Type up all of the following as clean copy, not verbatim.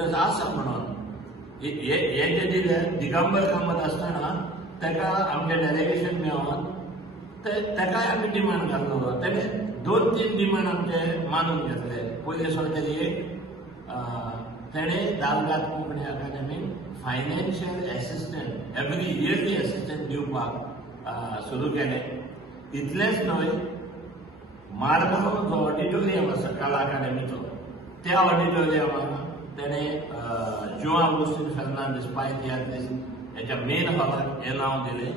Status आसा म्हणून हे जे दिलें दिगंबर कामत आसतना ताका आमचें डेलिगेशन मेळोन ताकाय आमी डिमांड घाललो. ताणें 2-3 डिमांड आमचे मानून घेतले. पयले सोडलेली एक ताणें दारगात कोंकणी अकादेमीक financial assistant every yearly assistant दिवपाक सुरू केलें. इतलेंच न्हय, मारगांव जो ऑडिटोरियम आसा कला अकादेमीचो त्या ऑडिटोरियमाक ताणें जो आगोस्तीन फेर्नांदीस पाय तियात्रीस हेच्या मेन हॉलाक हें नांव दिलें.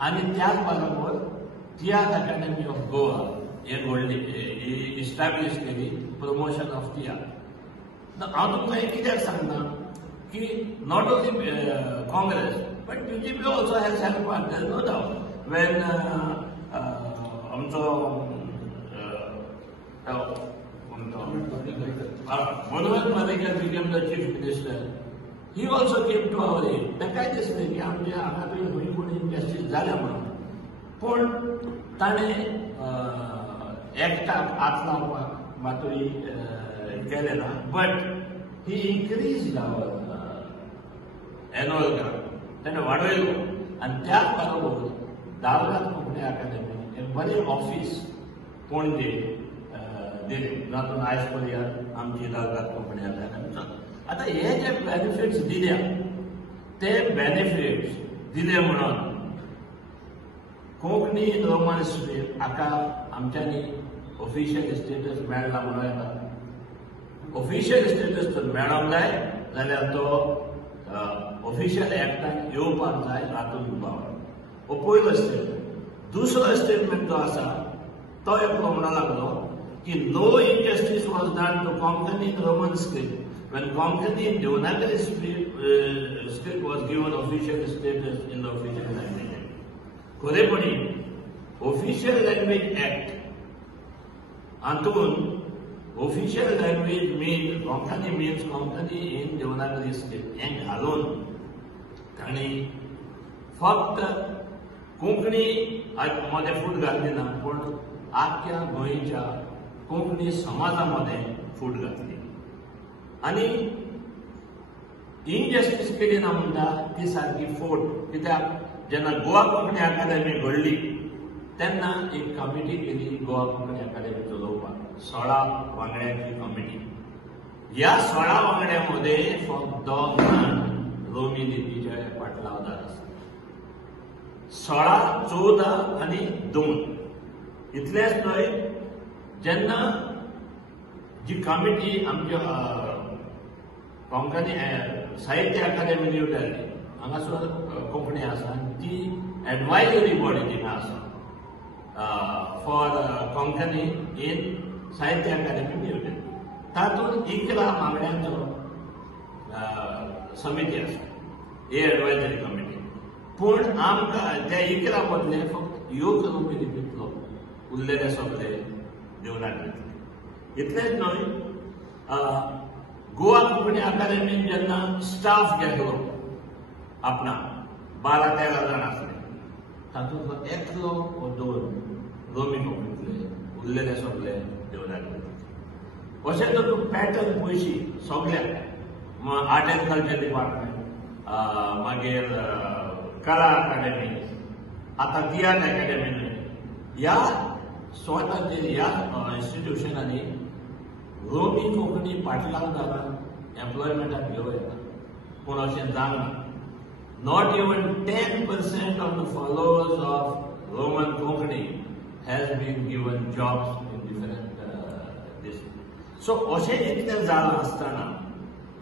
आनी त्याच बरोबर तियात्र अकादेमी ऑफ गोवा हे व्हडली इस्टॅब्लीश केली, प्रमोशन ऑफ तियात्र. हांव तुमकां एक कित्याक सांगना की not only Congress but BJP also has help, no doubt. When आमचो Manohar Parrikar became the chief minister, he also came to our aid. ताकाय दिसलें की आमच्या हांगा खंय कोण इनजस्टीस जाल्या म्हणून. पूण ताणें एकटाक हात लावपाक मातूय केलें ना. But he increase our annual grant ताणें वाडयलो. आनी त्याच बरोबर दारगात कोंकणी अकादेमी एक बरें ऑफिस पणजे दिलें, जातून आयज पर्यंत आमची दारगात कोंकणी अकादेमी. आतां हे जे बेनिफिट्स दिल्या ते बेनिफिट्स दिले म्हणून कोंकणी रोमन स्क्रिप्ट हाका आमच्यांनी ऑफिशियल स्टेटस मेळ्ळा म्हणून येता. ऑफिशियल स्टेटस जर मेळोंक जाय जाल्यार तो ऑफिशियल एक्टाक येवपाक जाय हातूंत पावला. हो पयलो स्टेटमेंट. दुसरो स्टेटमेंट जो आसा तो एकलो म्हणूंक लागलो कि no injustice was done to Konkani in Roman script when Konkani in Devanagari script was given official status in the official language. खरेपणी official language act हातून official language means Konkani in Devanagari script हें घालून तांणी फक्त कोंकणी मध्ये फूट घातली ना, पूण आख्या गोंयच्या कोंकणी समाजामध्ये फूट घातली. आनी इनजस्टीस केली ना म्हणटा ती सारकी फोट. कित्याक जेन्ना गोवा कोंकणी अकादेमी घडली तेन्ना एक कमिटी केली गोवा कोंकणी अकादेमी चलोवपाक, 16 वांगड्यांची कमिटी. ह्या 16 वांगड्यांमध्ये फक्त 2 जाण रोमी लिपीचे पाटलावदार आसात. 16, 14 आनी 2. इतलेंच न्हय, जेन्ना जी कमिटी आमच्या कोंकणी साहित्य अकादेमी न्यूटरली हांगासर कोंकणी आसा ती एडवायजरी बॉडी थिंगा आसा फॉर कोंकणी इन साहित्य अकादेमी न्यूटरली. तातूंत 11 वांगड्यांचो समिती आसा, ही एडवायजरी कमिटी. पूण आमकां त्या 11 मदले फक्त ह्योच रोमी लिपींतलो उरलेले सगळे देवनागरींतले. इतलेंच न्हय, गोवा कोंकणी अकादेमीन जेन्ना स्टाफ घेतलो आपणा 12-13 जाण आसले, तातूंतलो एकलो वो 2 रोमी कोंकणीतले, उरलेले सगळे देवनागरींतले. अशें जर तूं पॅटर्न पळयशी सगळ्याक आर्ट एंड कल्चर डिपार्टमेंट, मागीर कला अकादेमी, आतां तियात्र अकादेमी, ह्या स्वताचे ह्या इन्स्टिट्यूशनांनी रोमी कोंकणी पाटलावदारांक एम्प्लॉयमेंटाक घेवं येता. पूण अशें जावना. Not even 10% of the followers of Roman Konkani has been given jobs in different district. So अशें इतलें जालां आसतना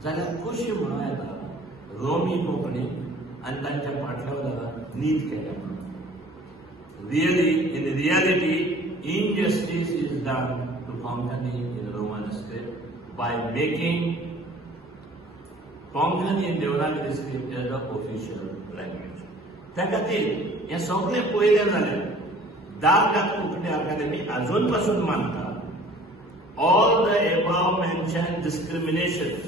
जाल्यार कशी म्हणूं येता रोमी कोंकणी आनी तांच्या पाटलावदारांक नीत केल्या म्हणून. In reality, injustice is done to Konkani in Roman script by making Konkani in Devanagari script as the official language. त्या खातीर हें सगळें पयलें जालें. दारगात कोंकणी अकादेमी आजून पासून मानता all the above mentioned discriminations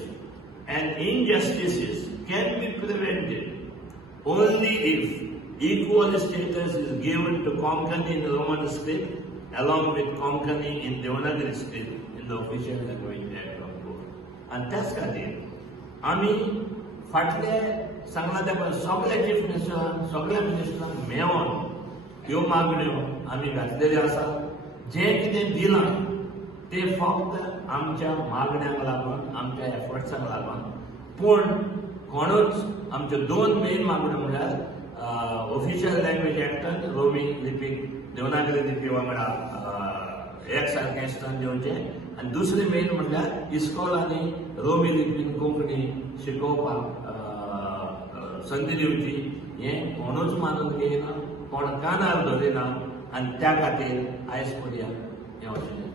and injustices can be prevented only if equal status is given to Konkani in the Roman script along with Konkani in Devanagari script in the official language act of Goa. And that's खातीर आमी फाटले सांगला त्या सगळे chief minister सगळ्या मिनिस्टरांक मेळोन ह्यो मागण्यो आमी घातलेल्यो आसा. जे कितें दिलां ते फक्त आमच्या मागण्यांक लागून आमच्या एफर्ट्सांक लागून. पूण कोणूच आमच्यो 2 मेन मागण्यो म्हणल्यार ऑफिशियल लँग्वेज एक्टान रोमी लिपीक देवनागरी लिपी वांगडा एक सारकें स्थान दिवचें आनी दुसरी मेन म्हणल्यार इस्कॉलांनी रोमी लिपीन कोंकणी शिकोवपाक संदी दिवची. हें कोणूच मानून घेयना, कोण कानार धरिना आनी त्या खातीर आयज पर्यंत हें अशें